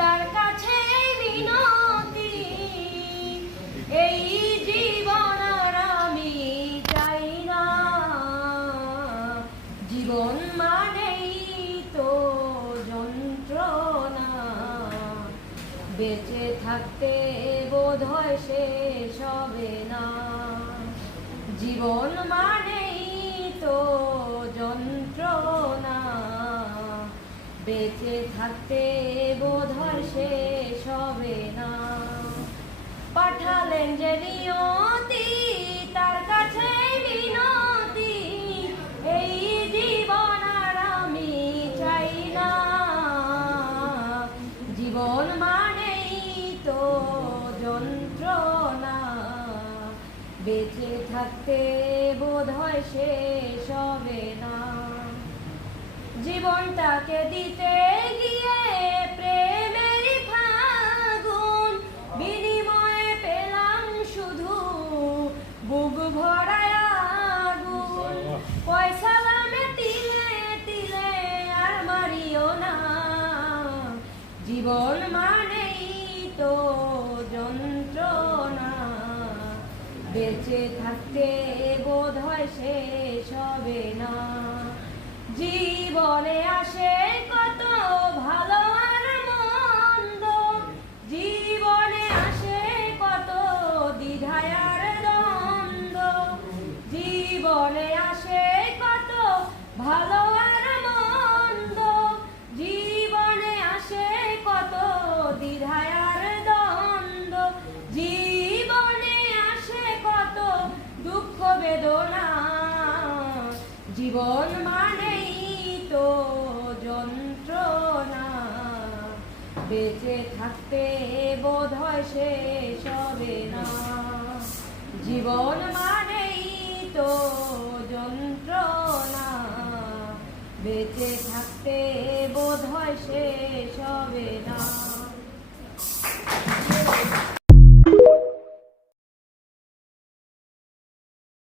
তার কাছে বিনতি, এই জীবন আর আমি চাই না। জীবন মানেই তো যন্ত্রণা, বেঁচে থাকতে বোধহয় শেষ হবে না। জীবন মানেই তো যন্ত্রণা, বেঁচে থাকতে বোধহয় শেষ হবে না। পাঠালেন যে নিয়তি, তার কাছে বিনতি, এই জীবন আর আমি চাই না। জীবন মানেই তো যন্ত্রণা, বেঁচে থাকতে বোধহয় শেষ হবে না। জীবনটাকে দিতে গিয়ে প্রেমের ফাগুন, বিনিময়ে পেলাম শুধু বুক ভরা আগুন। পয়সা দামে তিলে তিলে আর মারিও না, জীবন মানেই তো যন্ত্রণা, বেঁচে থাকতে বোধহয় শেষ হবে না। জীবনে আসে কত ভালো আর মন্দ, জীবনে আসে কত দ্বিধায় আর দ্বন্দ্ব। জীবনে আসে কত ভালো আর মন্দ, জীবনে আসে কত দ্বিধায় আর দ্বন্দ্ব। জীবনে আসে কত দুঃখ বেদনা, জীবন মানেই তো যন্ত্রণা, বেঁচে থাকতে বোধহয় শেষ হবে না। জীবন মানেই তো যন্ত্রণা, বেঁচে থাকতে বোধহয় শেষ হবে না।